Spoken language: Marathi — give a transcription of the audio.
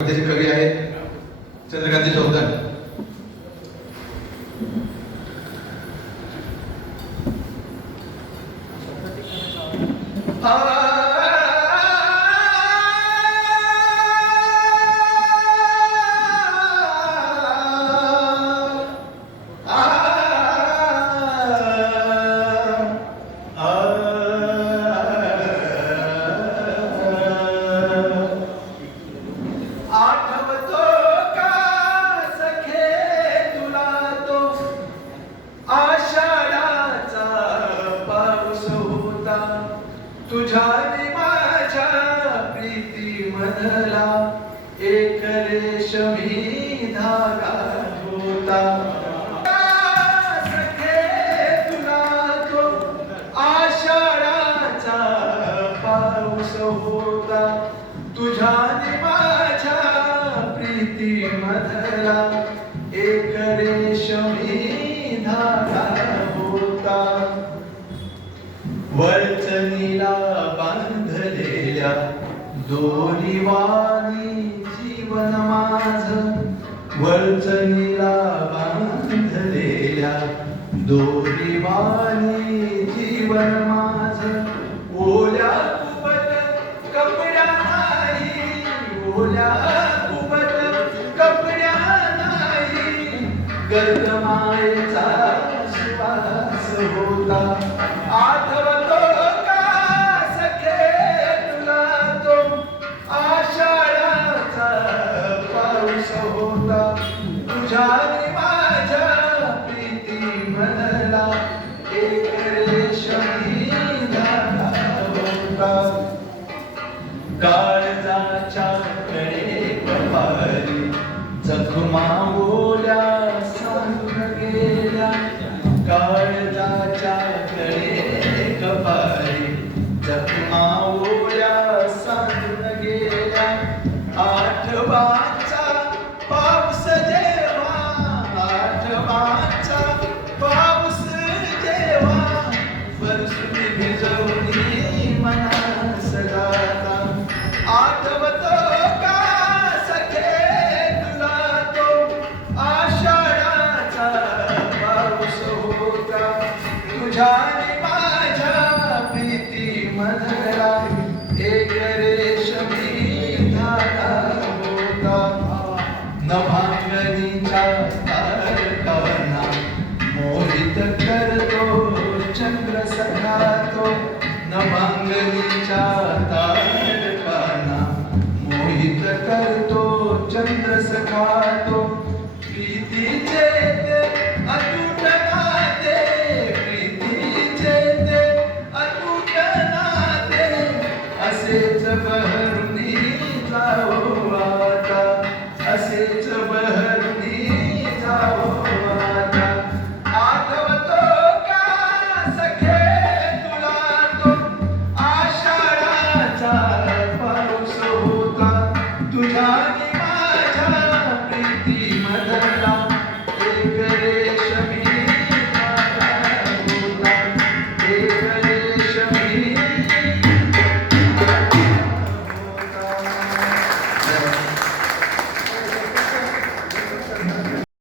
त्याचे कवी आहेत चंद्रकांत चौधरी. तुझ्याने माझ्या प्रीती मधला एक रेशमी धागा होता. सखे तुला तो आषाढाचा पाऊस होता. तुझ्याने माझ्या प्रीती मधला एक रेशमी धागा होता. वळचणीला बांधलेल्या दोरीवाणी जीवन माझं. वळचणीला बांधलेल्या दोरीवाणी जीवन माझं. ओल्या कुबट कपड्या नाही, ओल्या कुबट कपड्या नाही, गर्द मायेचा श्वास होता. आठवतो का सखे तुला तो आषाढाचा पाऊस होता. तुझ्याने माझ्या प्रीती मधला एक रेशमी धागा होता. काळजाच्या कडेकपारी जखमा ओल्या सांडून गेल्या. काळजाच्या कडेकपारी जखमा ओल्या सांडून गेल्या. आठवाचा पाऊस जेव्हा, आठवाचा पाऊस जेव्हा बरसून भिजवली मनास गाता. आठवतो का सखे तुला तो आषाढाचा पाऊस होता. तुझ्याने माझ्या प्रीती मधला एक रेशमी धागा होता. नभांगणीच्या तारकांना मोहित करतो चंद्र सखा तो. नभांगणीच्या तारकांना मोहित करतो चंद्र सखा तो. प्रीतीचे ते अतूट नाते, प्रीतीचे ते अतूट नाते असेच बहरुनी जावो.